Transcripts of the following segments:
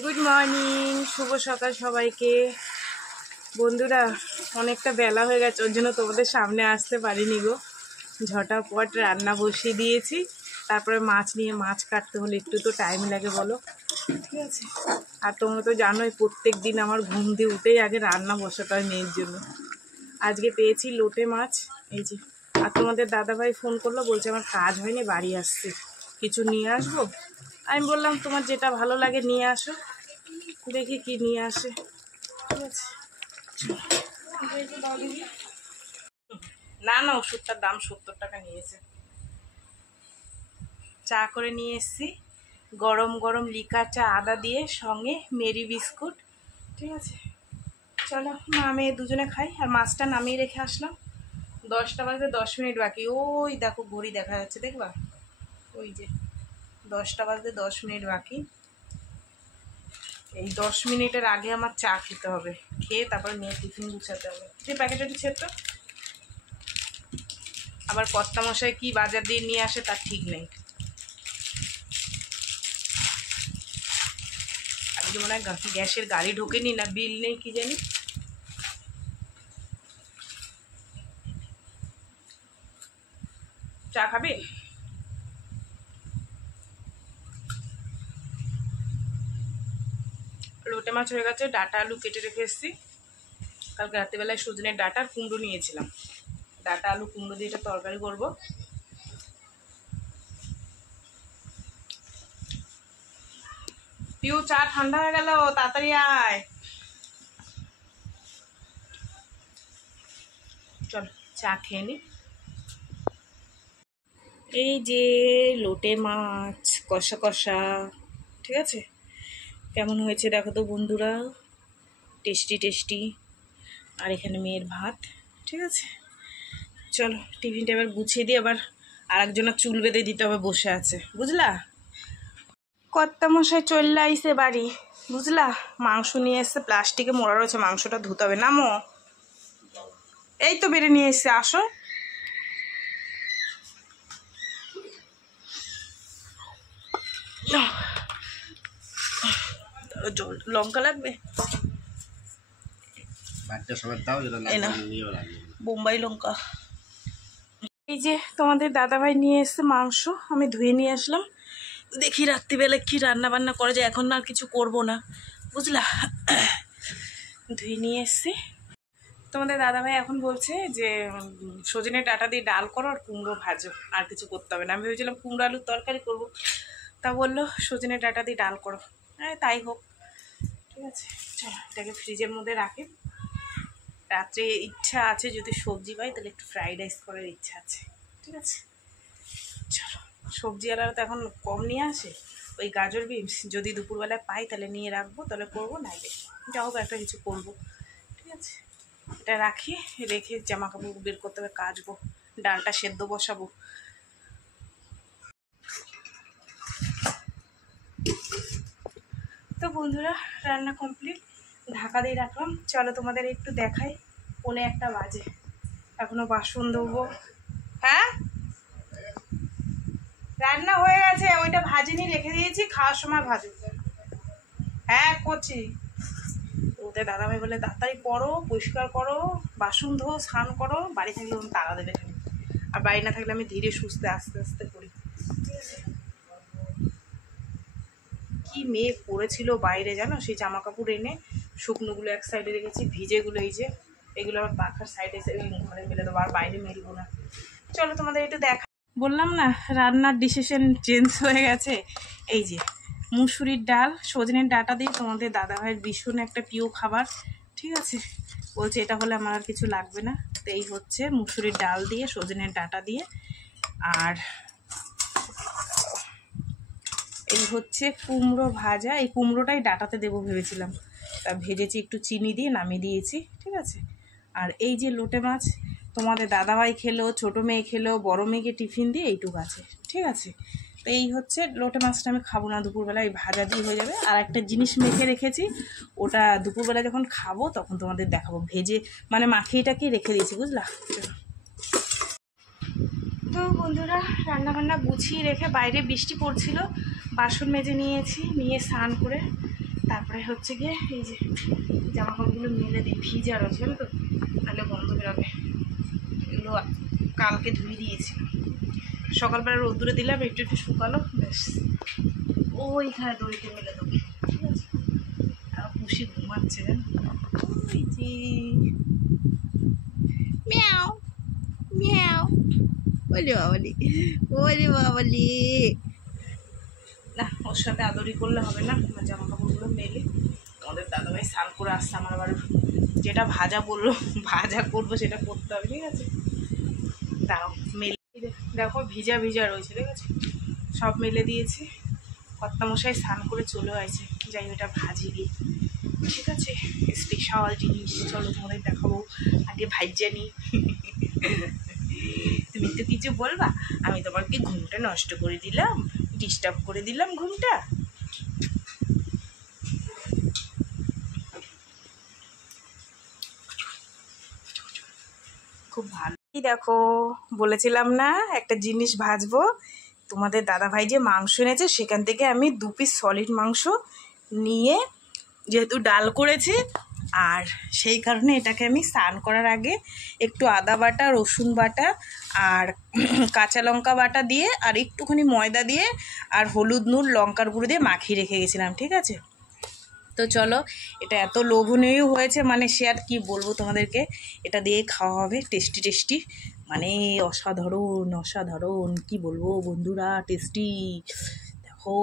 Good morning, শুভ সকাল সবাইকে। বন্ধুরা, অনেকটা বেলা হয়ে গেছে, ওর জন্য তোমাদের সামনে আসতে পারিনি গো। ঝটাপট রান্না বসিয়ে দিয়েছি। তারপরে মাছ নিয়ে মাছ কাটতে হলে একটু তো টাইম লাগে বলো, ঠিক আছে। আর তোমরা তো জানোই প্রত্যেক দিন আমার ঘুম দিয়ে উঠেই আগে রান্না বসাতে হয় মেয়ের জন্য। আজকে পেয়েছি লোটে মাছ, এই যে। আর তোমাদের দাদাভাই ফোন করলো, বলছে আমার কাজ হয়নি, বাড়ি আসছি, কিছু নিয়ে আসবো। আমি বললাম তোমার যেটা ভালো লাগে নিয়ে আসো, দেখি কি নিয়ে আসে, ঠিক আছে। না না, ওষুধটার দাম 70 টাকা নিয়েছে। চা করে নিয়ে এসছি, গরম গরম লিকার চা, আদা দিয়ে, সঙ্গে মেরি বিস্কুট, ঠিক আছে। চলো মা মেয়ে দুজনে খাই। আর মাছটা নামিয়ে রেখে আসলাম। 10টা বাজতে 10 মিনিট বাকি। ওই দেখো ঘড়ি দেখা যাচ্ছে, দেখবা? ওই যে 10টা বাজতে 10 মিনিট বাকি। এই 10 মিনিটের আগে আমার চা খেতে হবে, খেয়ে তারপর মেয়ে টিফিন গুছাতে হবে। যে প্যাকেটটা একটু ছেড়ে, আবার কর্তামশাই কি বাজার দিয়ে নিয়ে আসে তার ঠিক নেই। আজকে মনে হয় গ্যাসের গাড়ি ঢোকেনি, না বিল নেই, কি জানি। চা খাবে? লোটে মাছ হয়ে গেছে, ডাটা আলু কেটে রেখে এসেছি। কালকে রাত্রিবেলায় সজনের ডাটা আর কুমড়ো নিয়েছিলাম। ডাটা আলু কুমড়ো দিয়ে এটা তরকারি করবো। পিউ, চা ঠান্ডা হয়ে গেল, তাড়াতাড়ি আয়। চল চা খেয়ে নি। এই যে লোটে মাছ কষা কষা, ঠিক আছে। কেমন হয়েছে দেখো তো বন্ধুরা, টেস্টি টেস্টি। আর এখানে মেয়ের ভাত, ঠিক আছে। চলো টিফিনটা এবার গুছিয়ে দিই, আবার আরেকজনের চুল বেঁধে দিতে হবে, বসে আছে, বুঝলা। কর্তামশাই চলে আইসে বাড়ি, বুঝলা। মাংস নিয়ে এসছে, প্লাস্টিকে মোড়া রয়েছে, মাংসটা ধুতে হবে। নামো, এই তো বেড়ে নিয়ে এসছে, আসো। জল লঙ্কা লাগবে, বোম্বাই লঙ্কা। এই যে তোমাদের দাদাভাই নিয়ে এসছে মাংস, আমি ধুয়ে নিয়ে আসলাম। দেখি রাত্রিবেলা কি রান্না বান্না করা যায়। এখন না আর কিছু করবো না, বুঝলা। ধুয়ে নিয়ে এসছি। তোমাদের দাদাভাই এখন বলছে যে সজনের ডাঁটা দিয়ে ডাল করো আর কুমড়ো ভাজো, আর কিছু করতে হবে না। আমি ভেবেছিলাম কুমড়ো আলুর তরকারি করবো, তা বললো সজনের ডাঁটা দিয়ে ডাল করো। হ্যাঁ তাই হোক, ঠিক আছে। চলো এটাকে ফ্রিজের মধ্যে রাখি। রাত্রে ইচ্ছা আছে যদি সবজি পাই তাহলে একটু ফ্রাইড রাইস করার ইচ্ছা আছে, ঠিক আছে। চলো, সবজিওয়ালারা তো এখন কম নিয়ে আসে, ওই গাজর বিনস যদি দুপুরবেলায় পাই তাহলে নিয়ে রাখবো, তাহলে করবো, না যা হোক একটা কিছু করবো, ঠিক আছে। এটা রাখি, রেখে জামা কাপড় বের করতে হবে, কাচবো, ডালটা সেদ্ধ বসাবো। তো বন্ধুরা, রান্না কমপ্লিট, ঢাকা দিয়ে রাখলাম। চলো তোমাদের একটু দেখাই। 1:45 বাজে, এখনো বাসন ধোবো। হ্যাঁ রান্না হয়ে গেছে, ওইটা ভাজিনি, রেখে দিয়েছি, খাওয়ার সময় ভাজো। হ্যাঁ করছি। ওদের দাদাভাই বলে তাড়াতাড়ি করো, পরিষ্কার করো, বাসন ধো, স্নান করো। বাড়ি থাকলে ওরকম তাড়া দেবে খালি, আর বাড়ি না থাকলে আমি ধীরে সুস্থে আস্তে আস্তে করি, ঠিক আছে। কি মেয়ে পড়েছিল বাইরে জানো, সেই জামা কাপড় এনে শুকনোগুলো এক সাইডে রেখেছি, ভিজেগুলো এই যে, এগুলো আবার পাখার সাইডে ঘরে মেলে দেবো, আর বাইরে মেলবো না। চলো তোমাদের একটু দেখা। বললাম না রান্নার ডিসিশন চেঞ্জ হয়ে গেছে। এই যে মুসুরির ডাল সজনের ডাঁটা দিয়ে, তোমাদের দাদাভাইয়ের ভীষণ একটা প্রিয় খাবার, ঠিক আছে। বলছে এটা হলে আমার আর কিছু লাগবে না। তো এই হচ্ছে মুসুরির ডাল দিয়ে সজনের ডাঁটা দিয়ে। আর এই হচ্ছে কুমড়ো ভাজা, এই কুমড়োটাই ডাঁটাতে দেবো ভেবেছিলাম, তা ভেজেছি, একটু চিনি দিয়ে নামিয়ে দিয়েছি, ঠিক আছে। আর এই যে লোটে মাছ, তোমাদের দাদাভাই খেলো, ছোটো মেয়ে খেলো, বড়ো মেয়েকে টিফিন দিয়ে এইটুকু আছে, ঠিক আছে। তো এই হচ্ছে লোটে মাছটা আমি খাবো না দুপুরবেলা, এই ভাজা দিয়ে হয়ে যাবে। আর একটা জিনিস মেখে রেখেছি, ওটা দুপুরবেলা যখন খাবো তখন তোমাদের দেখাবো, ভেজে মানে মাখিয়েটাকে রেখে দিয়েছি, বুঝলা। তো বন্ধুরা, রান্নাবান্না গুছিয়ে রেখে, বাইরে বৃষ্টি পড়ছিল, বাসন মেজে নিয়েছি, নিয়ে স্নান করে তারপরে হচ্ছে গিয়ে এই যে জামা কাপড়গুলো মেলে দিই, ভিজা রয়েছে জানো তো, তাহলে গন্ধ বেরোবে। এগুলো কালকে ধুয়ে দিয়েছি, সকালবেলা রোদ্দুরে দিলাম, একটু একটু শুকালো, ব্যাস ওইখানে দড়িতে মেলে দেবো, ঠিক আছে। আর খুশি ঘুমাচ্ছে জানো, ওই যে মিয়াও মিয়াও, ওরে বাবালি, ওরে বাবালি। না, ওর সাথে আদরি করলে হবে না, আমার জামা কাপড়গুলো মেলে আমাদের দাদাভাই স্নান করে আসছে, আমার আবার যেটা ভাজা বললো ভাজা করবো সেটা করতে হবে, ঠিক আছে। দাও মেলে দেখো, ভিজা ভিজা রয়েছে, ঠিক আছে, সব মেলে দিয়েছি। কর্তামশাই স্নান করে চলে আসছে, যাই ওটা ভাজি গিয়ে, ঠিক আছে। স্পেশাল জিনিস, চলো তোমাদের দেখাবো, আগে ভাইজা নি। তুমি তো কিছু বলবা, আমি তোমাকে ঘুমটা নষ্ট করে দিলাম, ডিস্টার্ব করে দিলাম ঘুমটা। খুব ভালো। দেখো, বলেছিলাম না একটা জিনিস ভাজবো, তোমাদের দাদাভাই যে মাংস এনেছে সেখান থেকে আমি 2 পিস সলিড মাংস নিয়ে, যেহেতু ডাল করেছি, আর সেই কারণে এটাকে আমি স্নান করার আগে একটু আদা বাটা, রসুন বাটা আর কাঁচা লঙ্কা বাটা দিয়ে আর একটুখানি ময়দা দিয়ে আর হলুদ, নুন, লঙ্কার গুঁড়ো দিয়ে মাখিয়ে রেখে গেছিলাম, ঠিক আছে। তো চলো, এটা এত লোভনীয় হয়েছে, মানে সে আর কি বলবো তোমাদেরকে। এটা দিয়ে খাওয়া হবে, টেস্টি টেস্টি, মানে অসাধারণ অসাধারণ, কি বলবো বন্ধুরা, টেস্টি। দেখো,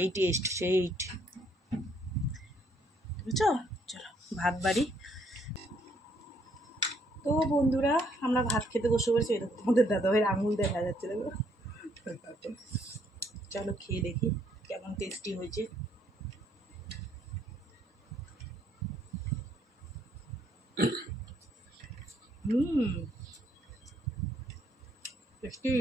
এই টেস্ট সেইট, বুঝছো। চলো ভাত বাড়ি। তো বন্ধুরা, আমরা ভাত খেতে বসে পড়েছি, এরকম তোমাদের দাদাভাইয়ের আঙুল দেখা যাচ্ছে, দেখো। চলো খেয়ে দেখি কেমন টেস্টি হয়েছে। টেস্টি।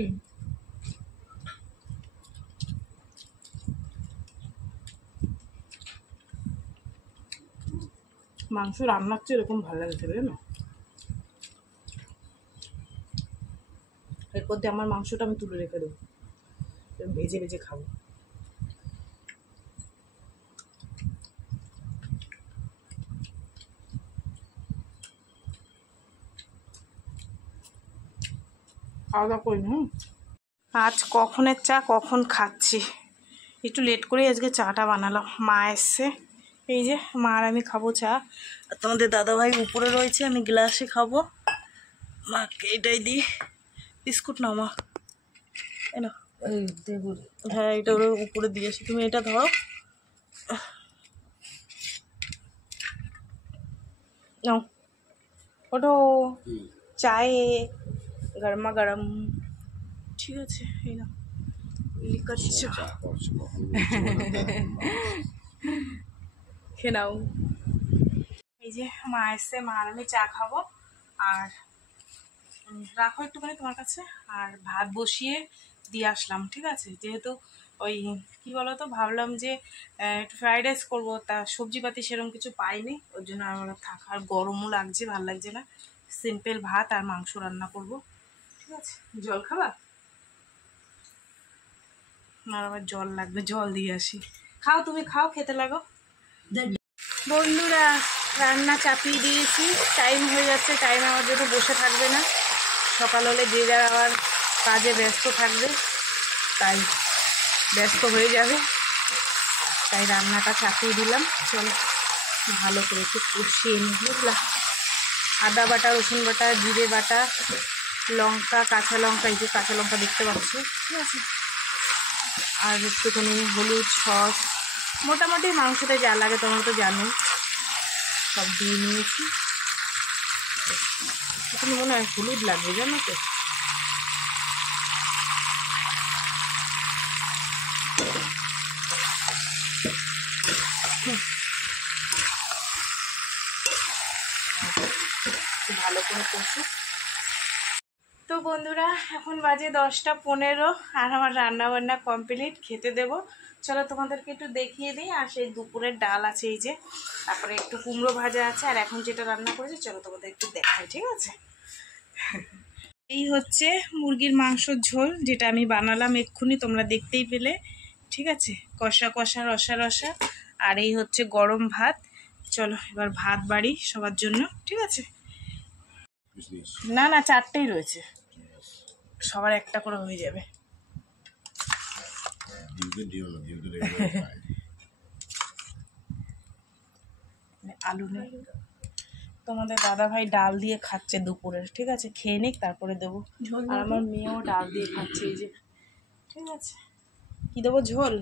মাংস রান্নার চেয়ে এরকম ভালো লাগে খেতে, না। এরপর দিয়ে আমার মাংসটা আমি তুলে রেখে দেবো, ভেজে ভেজে খাবো। খাওয়া দাওয়া করি। আজ কখনের চা কখন খাচ্ছি, একটু লেট করেই আজকে চাটা বানালাম। মা এসছে, এই যে মা আর আমি খাবো চা, আর তোমাদের দাদাভাই উপরে রয়েছে, আমি গ্লাসে খাবো। মাকে এটাই দিই, বিস্কুট নাও মা, না হ্যাঁ এটা ওর উপরে দিয়েছি, তুমি এটা ধরো। নাও ওটো, চায়ে গরমা গরম, ঠিক আছে। এই না লিকার চা খেয়ে নাও। এই যে মা এসছে, মা আর আমি চা খাবো। আর রাখো একটুখানি তোমার কাছে, আর ভাত বসিয়ে দিয়ে আসলাম, ঠিক আছে। যেহেতু ওই কী বলো তো, ভাবলাম যে একটু ফ্রাইড রাইস করবো, তা সবজিপাতি সেরকম কিছু পাইনি, ওর জন্য আমরা থাকার গরমও লাগছে, ভালো লাগছে না, সিম্পল ভাত আর মাংস রান্না করব, ঠিক আছে। জল খাবা? আমার আবার জল লাগবে, জল দিয়ে আসি। খাও, তুমি খাও, খেতে লাগো। বন্ধুরা, রান্না চাপিয়ে দিয়েছি, টাইম হয়ে যাচ্ছে, টাইম আমার জন্য বসে থাকবে না, সকাল হলে যে যার আবার কাজে ব্যস্ত থাকবে, তাই ব্যস্ত হয়ে যাবে, তাই রান্নাটা চাপিয়ে দিলাম। চলো ভালো করে একটু কষিয়ে নিই, বুঝলা। আদা বাটা, রসুন বাটা, জিরে বাটা, লঙ্কা, কাঁচা লঙ্কা, এই যে কাঁচা লঙ্কা দেখতে পাচ্ছি, ঠিক আছে। আর একটুখানি হলুদ, সস, মোটামুটি মাংসটা যা লাগে তোমরা তো জানোই, সব দিয়ে নিয়েছি। এখানে মনে হয় হলুদ লাগবে, জানো তো। ভালো করে কষি। তো বন্ধুরা, এখন বাজে 10টা 15, আর আমার রান্নাবান্না কমপ্লিট, খেতে দেব। চলো তোমাদেরকে একটু দেখিয়ে দিই। আর সেই দুপুরের ডাল আছে, এই যে, তারপরে একটু কুমড়ো ভাজা আছে, আর এখন যেটা রান্না করেছি চলো তোমাদের একটু দেখাই, ঠিক আছে। এই হচ্ছে মুরগির মাংসর ঝোল, যেটা আমি বানালাম এক্ষুনি, তোমরা দেখতেই পেলে, ঠিক আছে, কষা কষা রসা রসা। আর এই হচ্ছে গরম ভাত। চলো এবার ভাত বাড়ি সবার জন্য, ঠিক আছে? না না, 4টেই রয়েছে, সবার একটা করে হয়ে যাবে। আলু নেই, তোমাদের দাদা ভাই ডাল দিয়ে খাচ্ছে দুপুরের, ঠিক আছে? খেয়ে নিক তারপরে দেবো। আর আমার মেয়েও ডাল দিয়ে খাচ্ছে, এই যে, ঠিক আছে? কি দেবো? ঝোল?